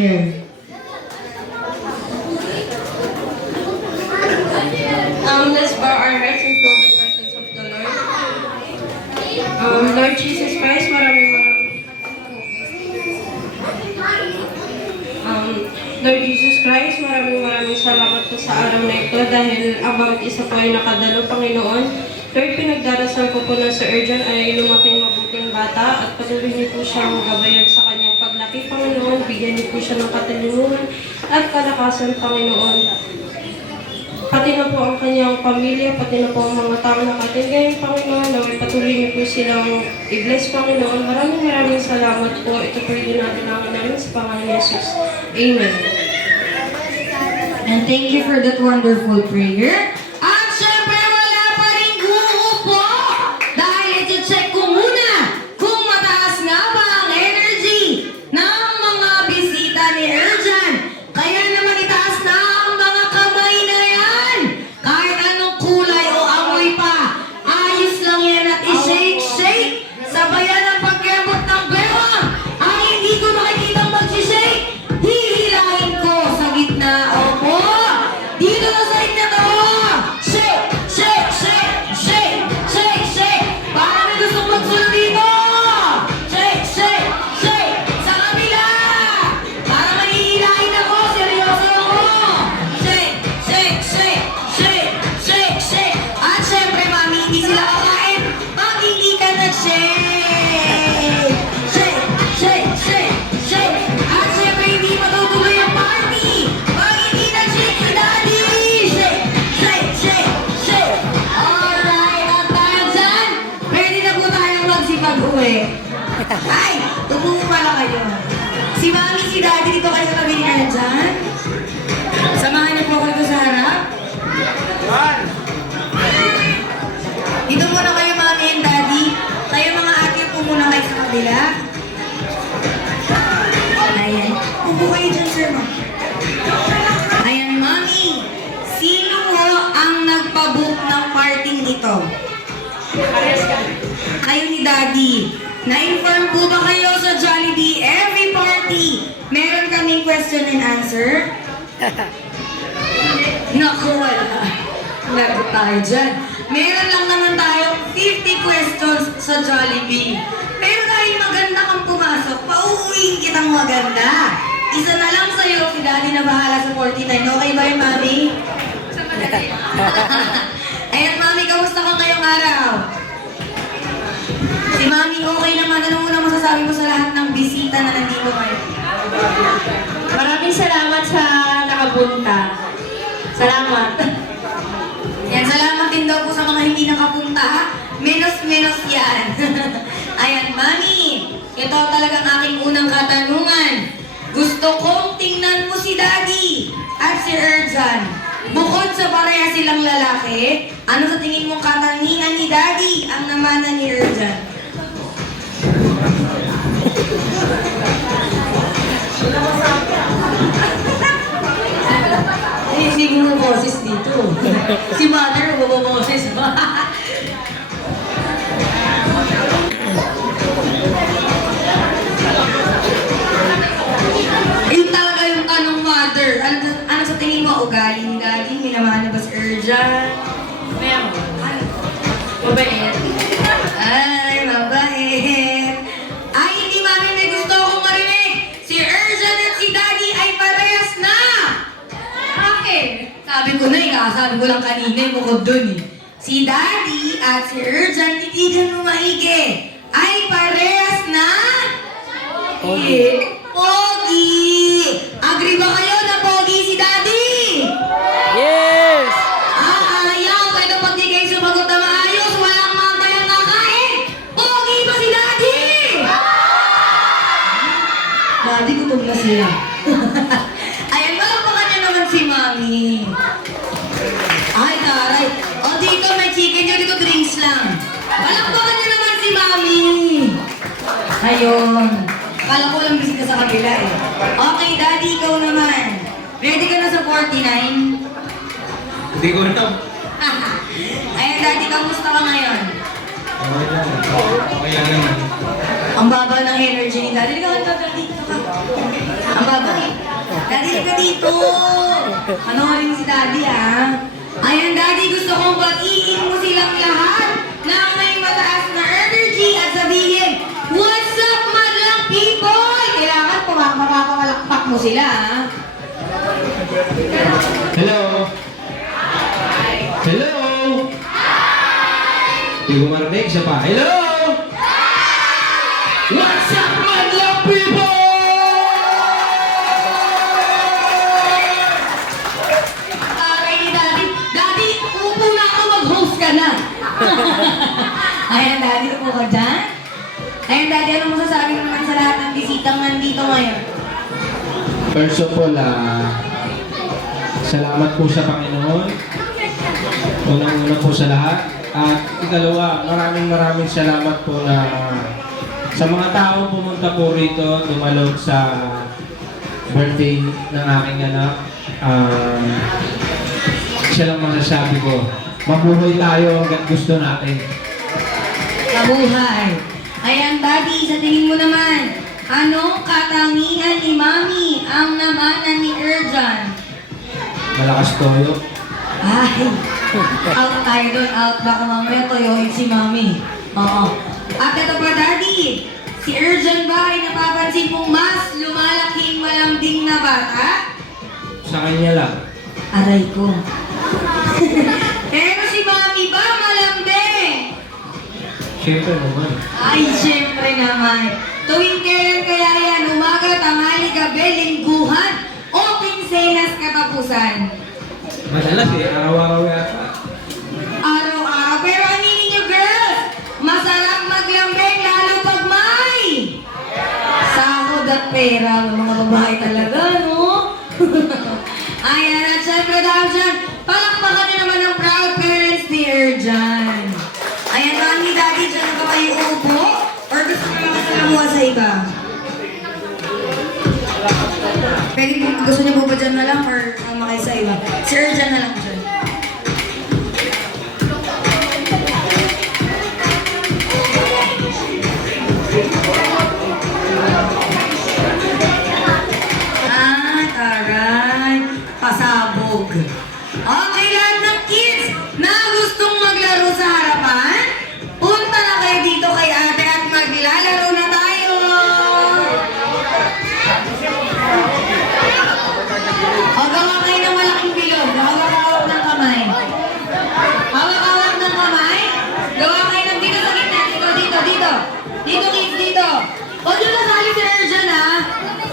prayer. Let's bow our heads and feel the presence of the Lord. Lord Jesus Christ, maraming Lord Jesus Christ, maraming salamat po sa araw na ito dahil ang bawat isa po ay nakadalo, Panginoon. Lord, pinagdarasal ko po na si Urjan ay lumaking mabuting bata at patuloy niyo po siyang gabayan sa kanyang paglaki, Panginoon. Bigyan niyo po siya ng katalungan at kalakasan, Panginoon. Pati na po ang kanyang pamilya, pati na po ang mga tao na katingin, Panginoon. Naway patuloy niyo po silang i-bless, Panginoon. Maraming salamat po. Ito po yung dinadalaman namin sa Panginoon Jesus. Amen. And thank you for that wonderful prayer. At syempre, wala pa rin uupo. Dahil iti-check ko muna kung mataas nga ba ang energy ng mga bisita ni Urjan. Kaya naman itaas na ang mga kamay na yan. Kahit anong kulay o amoy pa, ayos lang yan at i-shake-shake. Sabayan ang pagkembot ng bewang. Ang hindi ko makikitang mag-shake, hihilahin ko sa gitna. Opo! Dito na sa inyo to! Shake! Shake! Shake! Shake! Shake! Shake! Para may gustong magsunod dito! Shake! Shake! Shake! Sa kabila! Para mahihilahin ako! Seryoso ako! Shake! Shake! Shake! Shake! Shake! Shake! At syempre, mami, hindi sila kakain pag hindi ka nag-shake! Shake! Shake! Shake! Shake! At syempre, hindi matutuloy ang party pag hindi nag-shake si Daddy! Shake! Shake! Shake! Shake! Alright! At dahil dyan, pwede na po tayong magsipag-uwi. Ay! Tumuho pala kayo. Si Mami, si Daddy, dito kayo sa tabi ni Urjan. Samahan niyo po ako dito sa harap. Dito muna kayo, Mami and Daddy. Kayo mga ate, po muna kayo sa kabila. Ayan. Upo kayo dyan, sir, ma'am. Ayan, Mami. Sino ho ang nagpabook ng parting ito? Kayo ni Daddy. Na-inform po ba kayo sa Jollibee every party? Meron kaming question and answer? Naku, wala. Lagot tayo dyan. Meron lang naman tayo 50 questions sa Jollibee. Pero dahil maganda kang pumasok, pauuwiin kitang maganda. Isa na lang sa'yo, si Daddy na bahala sa 49. Okay ba yun, Mami? Sa madali. Ayan, Mami, kamusta ka ngayong araw? Si Mami, okay naman. Ano muna masasabi mo sa lahat ng bisita na nandito ngayon? Maraming salamat sa nakapunta. Salamat. Yan, salamat din daw po sa mga hindi nakapunta. Menos yan. Ayan, Mami. Ito talagang aking unang katanungan. Gusto kong tingnan mo si Daddy at si Urjan. Bukod sa pareha silang lalaki, ano sa tingin mong katangian ni Daddy ang namana ni Urjan? Hindi mo boses dito. Si Mother, boses ba? Yun talaga yung tanong, Mother. Ano sa tingin mo? Ugali ni Daddy? Minamana ba si Urjan? Meron. Mabait. Ay, mabait. Ay, hindi, Mami. May gusto akong marinig. Si Urjan at si Daddy ay parehas na. Okay. Sabi ko na sabi ko lang kanina yung bukod dun eh. Si Daddy at si Urjan, titigan mo maigi, ay parehas na? Pogi. Pogi! Agree ba kayo na pogi si Daddy? Yes! Ayaw, kaya pag di kayo sumagot na maayos, walang mamayang kakain. Pogi ba si Daddy? Daddy, gutom na sila. Ayan, palakpakan niyo naman si Mami. Ay, taray. O, dito may chicken nyo, dito drinks lang. Palakpakan niyo naman si Mami. Ayun. Akala ko lang bisita sa kabila eh. Okay, Daddy, ikaw naman. Ready ka na sa 49? Hindi ko na. Ayan, Daddy, kamusta ka ngayon? Okay lang. Okay lang naman. Ang baba ng energy ni Daddy. Ikaw, Daddy. Ang baba. Daddy, ka dito. Panoorin si Daddy, ah. Ayan, Daddy, gusto kong batiin mo silang lahat na may mataas na energy at sabihin, "What's up, madlang people?" Kailangan makakawalakpak mo sila, ah. Hello? Hello? Hindi ko marinig. Isa pa. Hello? What's up, madlang people? Okay ni Daddy. Daddy, upo na ako, mag-host ka na. Ayan, Daddy, upo ka dyan. Ayan, Daddy, ano masasabi mo naman sa lahat ng bisitang nandito ngayon? First of all, salamat po sa Panginoon. Unang-una po sa lahat. At ikalawa, maraming salamat po na sa mga tao pumunta po rito, dumalog sa birthday ng aking anak. Siya lang masasabi ko, mabuhay tayo hanggang gusto natin. Mabuhay. Ayan, Daddy, sa tingin mo naman, anong katangian ni Mami ang namanan ni Erjan? Malakas toyo. Ay, out tayo doon, out. Baka mamaya toyohin si Mami. Oo. At ito pa, Daddy, si Erjan ba ay napapansin mong mas lumalaking malambing na bata? Sa kanya lang. Aray ko. Pero si Mami ba malambing? Siyempre naman. Ay, siyempre naman. Tuwing kailan kaya yan? Umaga, tanghali, gabi, lingguhan, o kinsenas katapusan? Madalas araw-araw yata. Araw-araw. Pero aminin niyo, girls, masarap maglambing lalo pag may sahod at pera. Mga babae talaga, no? Ayan, at syempre dahil dyan, palakpakan niyo naman ang proud parents ni Erjan. Ayan, Mami, Daddy, dyan na ba kayo uupo? Or gusto mo lang kasalamuha sa iba? Pwede po, gusto niyo po ba dyan na lang or makay sa iba? Si Erjan na lang dyan. Taray. Pasabog. Okay, lahat ng kids na gustong maglaro sa harapan, punta na kayo dito kay ate at maglalaro na tayo. O, gawa kayo ng malaking bilog. Hawak-hawak ng kamay. Hawak-hawak ng kamay. Gawa kayo ng dito sa gitna. Dito. Dito, kids, dito. Huwag nyo nasali si Erjan, ha?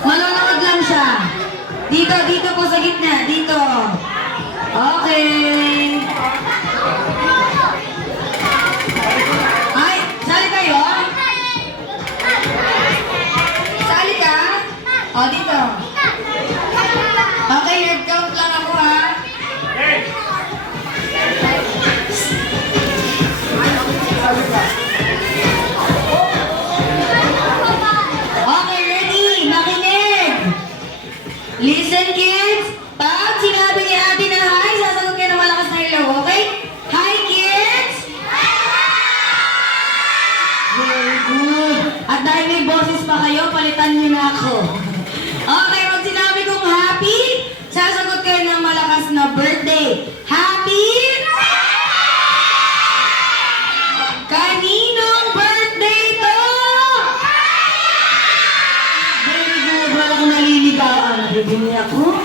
Manonood lang siya. Dito po sa gitna. Dito. Okay. Ay, sali kayo? Sali ka? O, dito. Okay, head count lang ako, ha? Okay, ready? Makinig! Listen, kids! Pag sinabi ni ate na hi, sasagot kayo ng malakas na ilaw, okay? Hi, kids! Very good. At dahil may boses pa kayo, palitan niyo na ako. Okay, pag sinabi kong happy, sasagot kayo ng malakas na birthday. Happy? Kaninong birthday to? Very good. Walang naliligaw. Nabibili ako?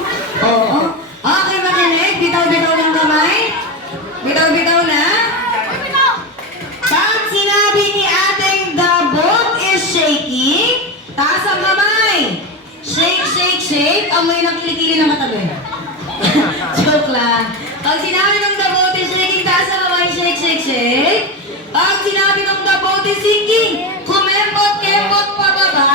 Oo. Okay, makinig. Bitaw-bitaw ng kamay. Bitaw-bitaw na. Pag sinabi ni ating the boat is shaking, taas ang kamay. Shake, shake, shake. Amoy ng kilikili ng katabi. Joke lang. Pag sinabi ng the boat is shaking, taas ang kamay. Shake, shake, shake. Pag sinabi ng the boat is sinking, kumembot-kembot pababa.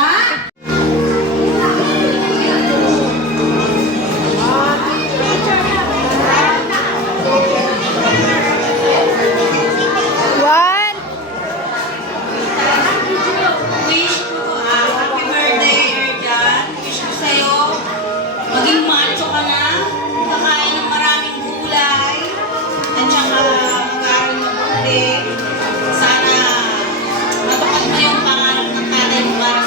Wish ko, happy birthday, Erjan. Wish ko sa'yo, maging macho ka na, kakain ng maraming gulay, at saka mag-aaral mabuti. Sana matupad mo yung pangarap ng tatay mo para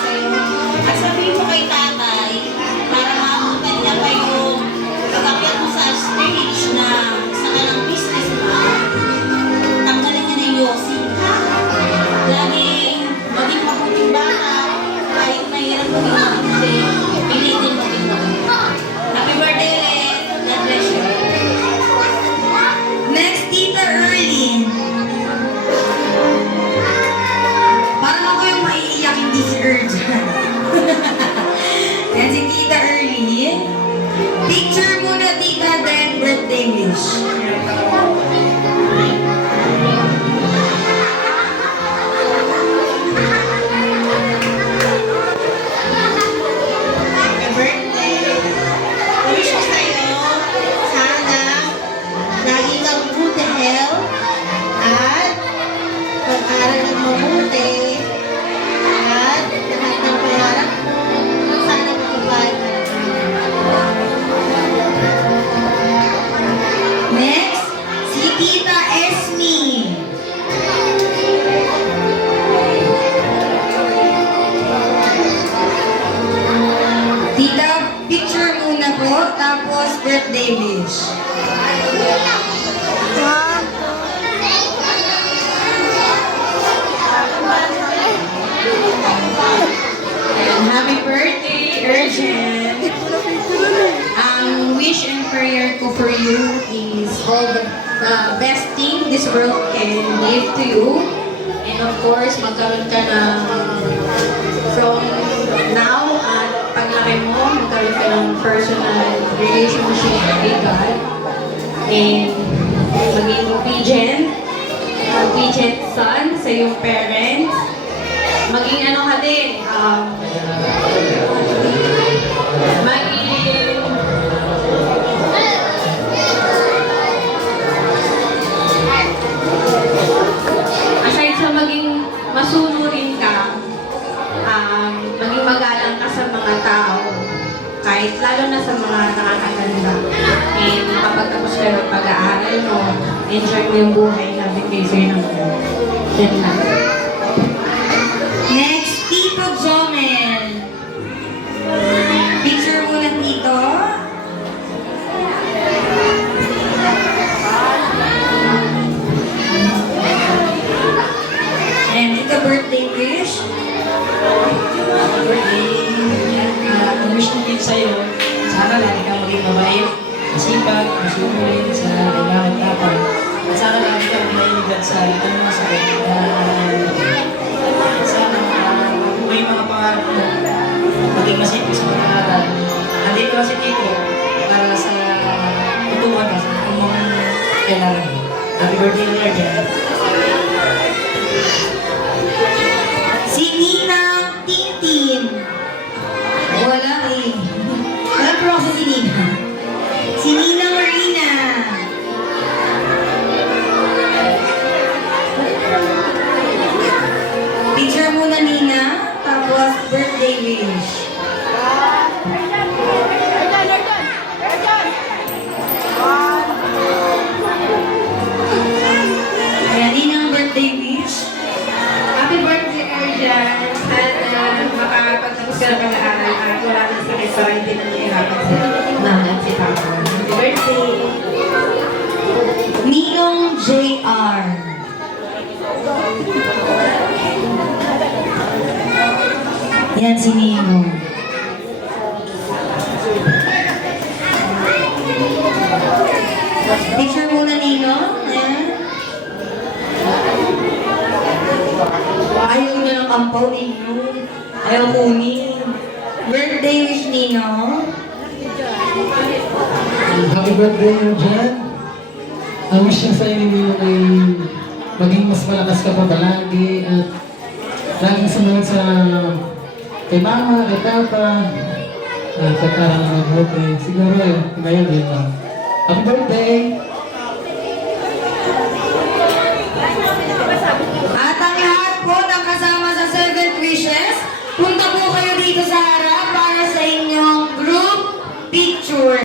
birthday wish. And happy birthday, Urgent! Ang wish and prayer ko for you is all the best thing this world can give to you. And of course, magkaroon ka ng from now at paglaki mo, magkaroon ka ng personal relationship with God. And maging obedient son sa iyong parents. Maging ano ka din, maging aside sa maging masunurin ka, maging magalang ka sa mga tao, kahit lalo na sa mga nakakatanda. And kapag tapos ka ng pag-aaral mo, enjoy mo yung buhay na bigay sa'yo ng God. Yan lang. Next, Tito Jomel. Picture muna, Tito. And ito, birthday wish. Ang wish natin sa'yo, sana lagi kang maging mabait, masipag, masunurin sa kailangan tapang. At sana lagi kang mahiligad sa mga sakit. At sana kung may mga pangarap mo, maging masipag sa pag-aaral. Nandito lang si Tito para sa tutukan ka sa kung mga kailangan. Happy birthday ulit dyan. Si Ninang Tintin. Wala eh. Wala po ako si Ninang. Si Ninang Marina. Picture muna, Nina. Tapos birthday wish. Ayan, Ninang birthday wish. Happy birthday, Arjan! Sana makapagtapos ka ng pag-aaral at wala nang sakit para hindi na nahihirapan si Nana at si Papa. Happy birthday! Ninong JR. Yan si Ninong. Picture muna, Ninong. Ayan. Ayaw niya ng kampaw, Ninong. Ayaw kunin. Birthday wish, Ninong. Happy birthday mo dyan. Ang wish niya sa'yo ninyo ay maging mas malakas ka pa palagi at laging sumunod sa kay mama, kay papa, pagkarang ng mabuti. Siguro ngayon din lang. Happy birthday! At ang lahat po ng kasama sa 7 wishes, punta po kayo dito sa harap para sa inyong group picture.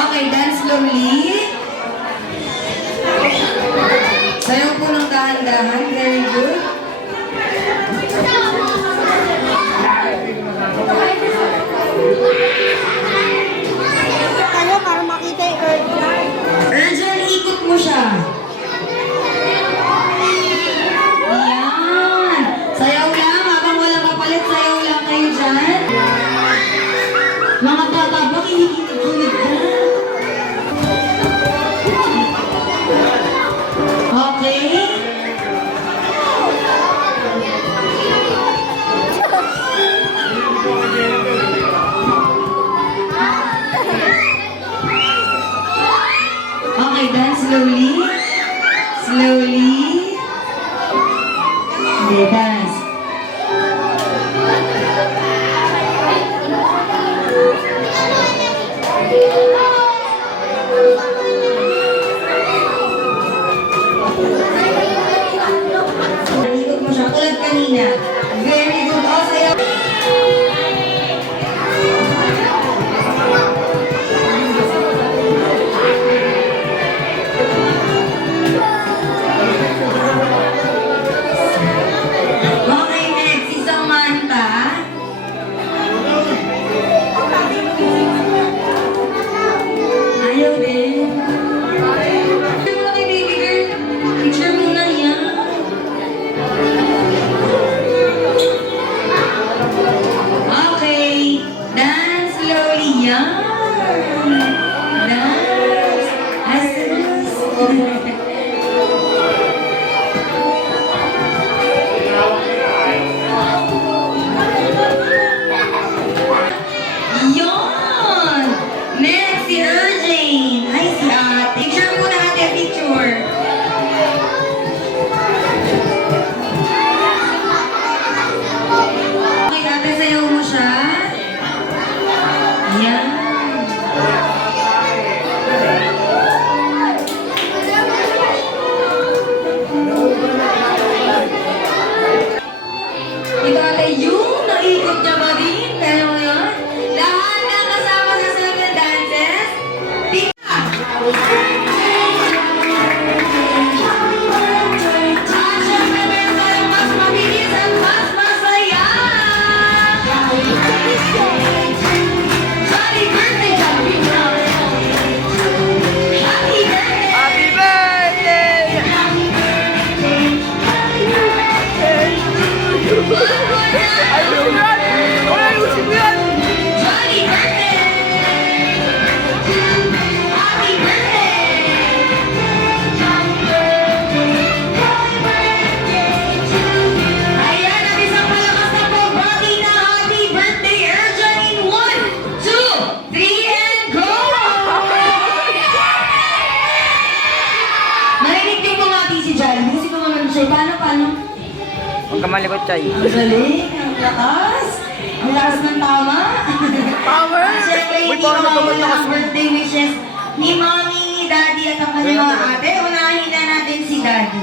Okay, dance slowly. Sayaw po ng dahan-dahan. Very good. Kayo para makita yung urgent. Urgent, ikot mo siya. Ayan. Sayaw lang. Habang wala kapalit, sayaw lang kayo dyan. Mga bata ba, kinikilig ka? Okay. Okay, dance slowly. Slowly. Okay, dance. Ikot mo siya tulad kanina. Very good. Oh, sayaw. Huwag ka malikot, Chay. Ang galing, ang lakas. Ang lakas ng tama. Power! Siyempre, hindi mawawala ang birthday wishes ni Mommy, ni Daddy at ang kanyang mga ate. Unahin na natin si Daddy.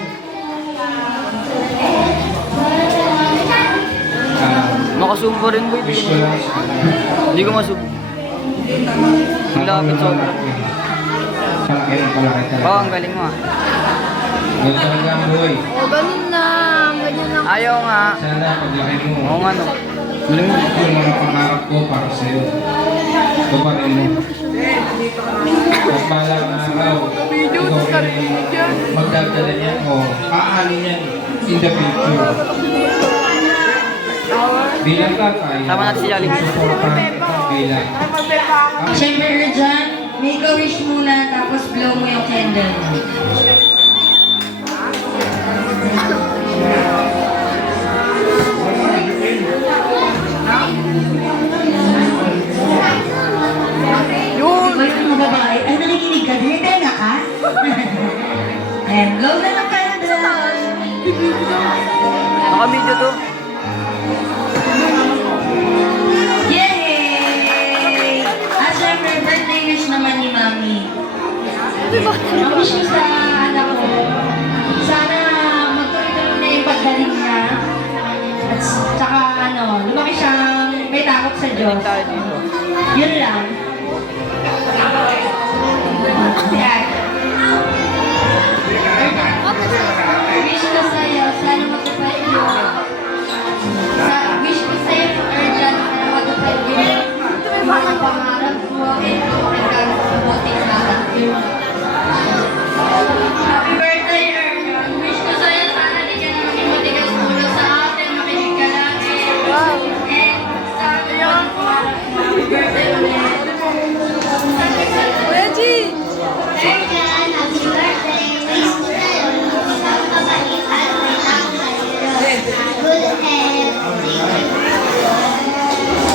Makasum pa rin, boy. Wish ko lang Hindi ko masum. Lapit sobra. palaki talaga. Oo, ang galing mo ah. Ganun talaga ang buhay. Ganun na. Ganyan lang. Ayaw nga. Sana paglaki mo. Oo nga no. Galing mo yung mga pangarap ko para sa'yo. Ito pa rin mo. At balang araw, ikaw rin yung magdadala niyan o aanin niyan in the future. Bilang tatay, Tama natin si Jollibee. susuportahan kita bilang. Siyempre, Erjan, make a wish muna, tapos blow mo yung candle. Yun! Yung mga babae, ay nakikinig ka din, tenga ka? Ayan, blow na ng candle. Naka-video to. Yay! At syempre, birthday wish naman ni Mami. Ang wish ko sa anak ko, sana magtuloy-tuloy na yung paggaling niya. At saka lumaki siyang may takot sa Diyos. Tayo dito. Yun lang. Yan. Wish ko sa'yo, sana matupad yun. Wish ko sa'yo, Erjan, sana matupad yun. Mga pangarap mo, makikasubutin natin. Happy birthday, Erjan. Wish ko sa'yo, sana di ka na maging matigas ulo sa atin, makinig ka lagi. And sana happy birthday ulit. Kuya G! Erjan, happy birthday. Wish ko sa'yo, isang mabait at may good health.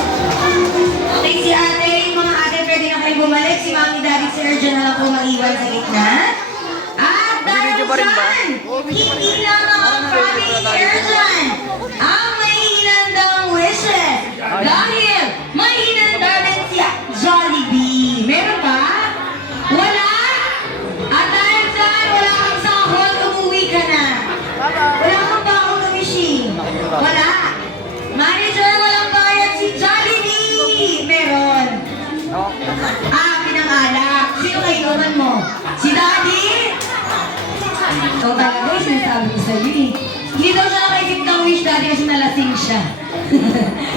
Okay, si ate, yung mga ate pwede na kayo bumalik. Si Mami, Daddy, si Erjan na lang po maiwan sa gitna. At dahil Video pa rin ba? dyan, hindi lang ang family ni Erjan ang may hinandang wishes. Dahil may hinanda din si Jollibee. Meron ba? Wala? At dahil dyan, wala kang sahod, umuwi ka na. Wala kang baon na machine. Wala. Manager, walang bayad si Jollibee. Meron. Oo. Pinangalak. Sino kailangan mo? Si Daddy? Ikaw talaga yung sinasabi ko sa'yo eh. Hindi daw siya nakaisip ng wish, Daddy, kasi nalasing siya.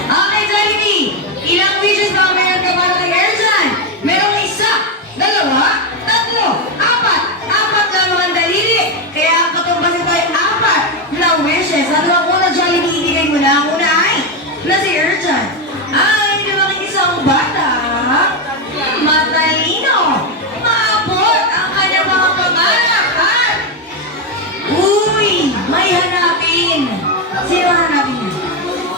Okay, Jollibee. Ilang wishes ba meron ka para kay Erjan? Merong isa, dalawa, tatlo, apat. Apat lang mga dalili. Kaya ang katumpasin tayo apat na wishes. Ano ang una, Jollibee, ibigay mo na? Ang una ay na si Erjan. Ay, lumaki isang bata. Matalino. Maabot ang kanyang mga pangarap. At, uy, may hanapin. Sino hanapin niya?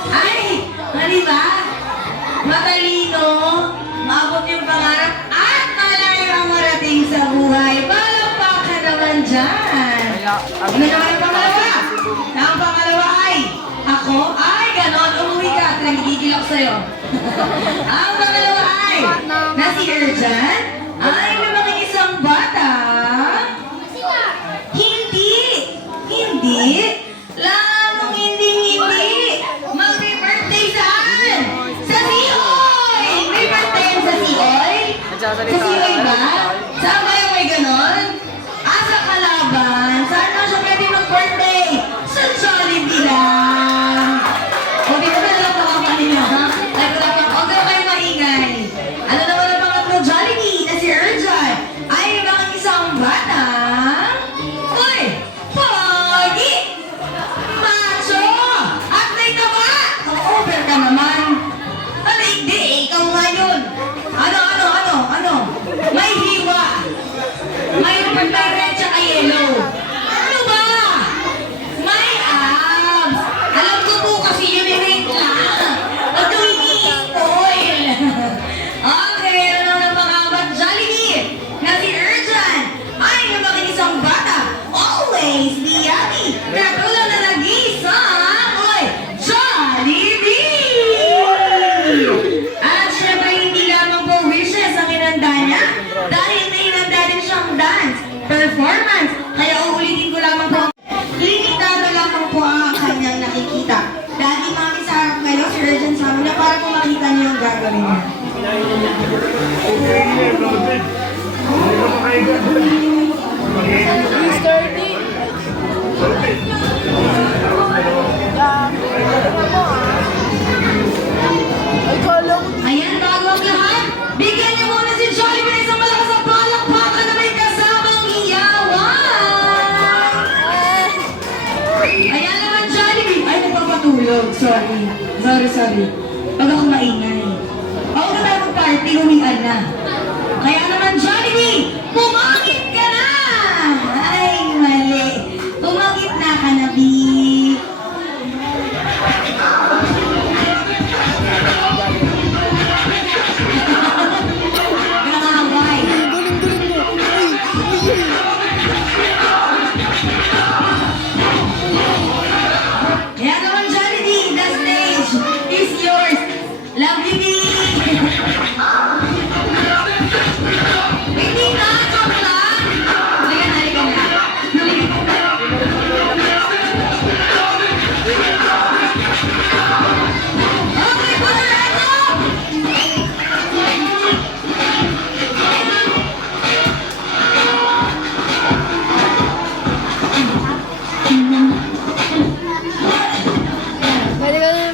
Ay, di ba? Matalino, maabot yung pangarap at malayo ang marating sa buhay. Palakpakan naman dyan. Ano naman ang pangalawa? Ang pangalawa ay, ako? Ay, ganon, umuwi ka. Nagigigil ako sa'yo. Ang pangalawa ay, na si Erjan, ay lumaki isang bata. Hindi. Hindi. Lamang hindi. Mag-birthday saan? Sa Sioy! May birthday sa Sioy? Sa Sioy ba? Saan kayo may ganon? Sa Kalaban. Saan na siya pwede mag-birthday? Sa Jollibee lang. O, di ba lang po ako kanina, ha? Huwag kayo maingay. Ano naman ang pangatlo? Jollibee na si Erjan. performance. Kaya uulitin ko lamang po. Limitado lamang po ang kanyang nakikita. Dahil mami sa harap ngayon, si Urgent sabi na para po makita niyo yung gagawin niya. Ayan, bago ang lahat, bigyan niyo muna si Jollibee ng isang malakas na palakpakan na may kasamang iyawan. Ayan naman, Jollibee. Ay, nagpapatulog. Sorry. Pag ako maingay. Ako na tayo mag-party, humian na. Kaya naman, Jollibee, pumangit ka na! Ay, mali. Pumangit na ka na, B. Nakakaway. Kaya naman, Jollibee, the stage is yours. Love you, B. Hindi na, joke lang. Halika na. Okay, Poderoso! Pwede ka na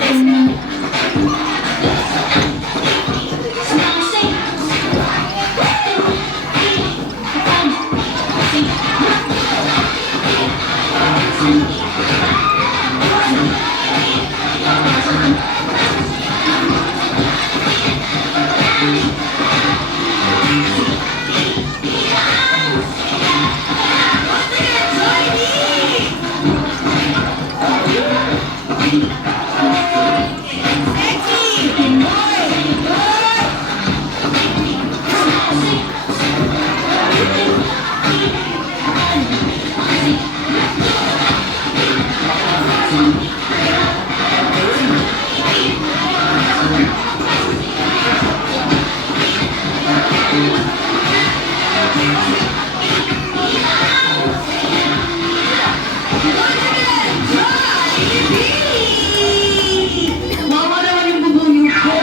Mama naman yung bubong niyo po.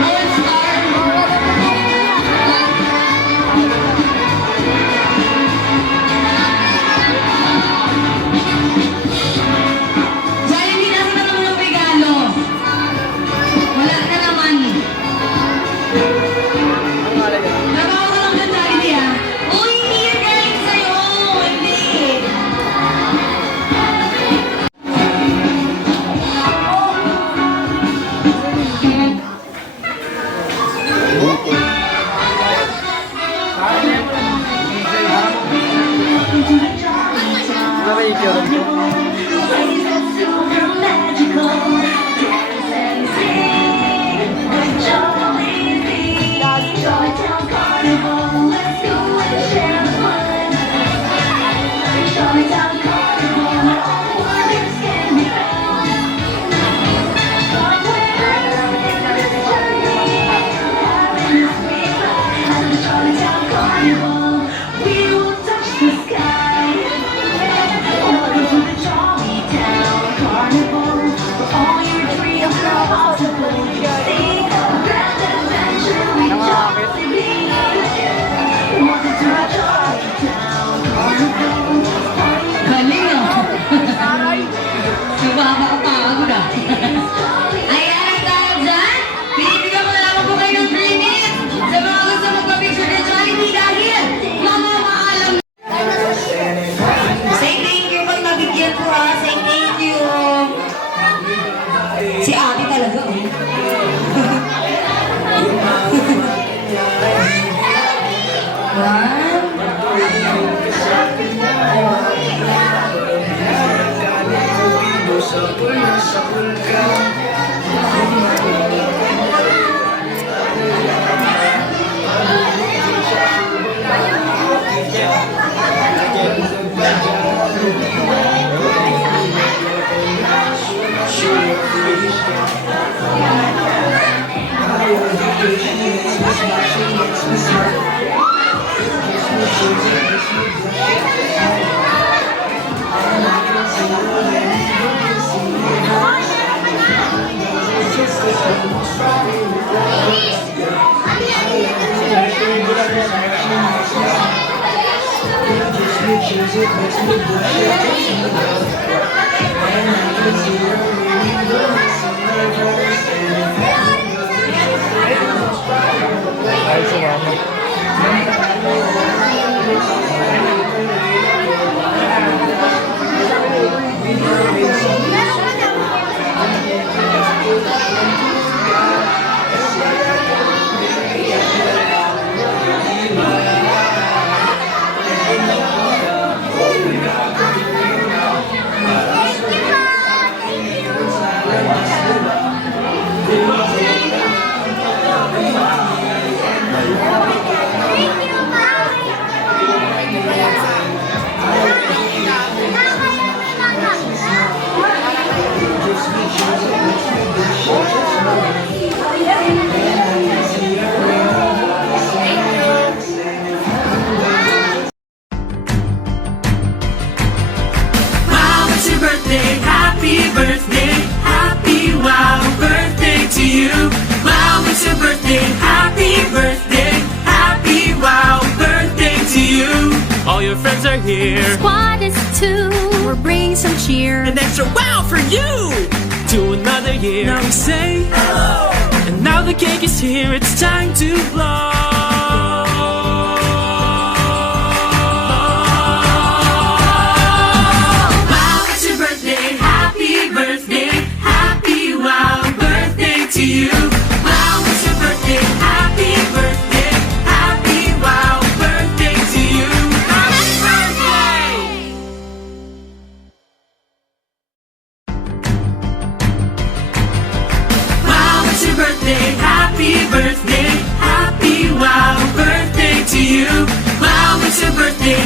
All star. Jollibee, nasa na naman ang regalo? Wala ka naman. Trabaho ka lang dyan, Jollibee, ah. Uy, hindi yan galing sa'yo. Hindi. Ano ba yung itsura mo? We will touch the sky. Welcome to the Jolly Town Carnival, where all your dreams are possible. Sing a grand adventure with Jolly Bee. Welcome to the Jolly Town Carnival. Galing, ah. Nakakapagod, ah. Ayan, dahil dyan, pinibigyan ko na lang po kayo ng 3 minutes sa mga gusto magpa-picture kay Jollibee dahil mamamaalam na. Say thank you pag nabigyan ko, ha. Say thank you. Si Ate talaga, oh. One. Thank you. Wow, it's your birthday, happy wow birthday to you. Wow, it's your birthday, happy wow birthday to you. All your friends are here, Squad is two. We're bringing some cheer. an extra wow for you. To another year, now we say hello, and now the cake is here, it's time to blow. Wow, it's your birthday, happy wow birthday to you. Wow, it's your birthday, happy wow birthday to you. Happy birthday! Wow, it's your birthday, happy wow birthday to you. Wow, it's your birthday,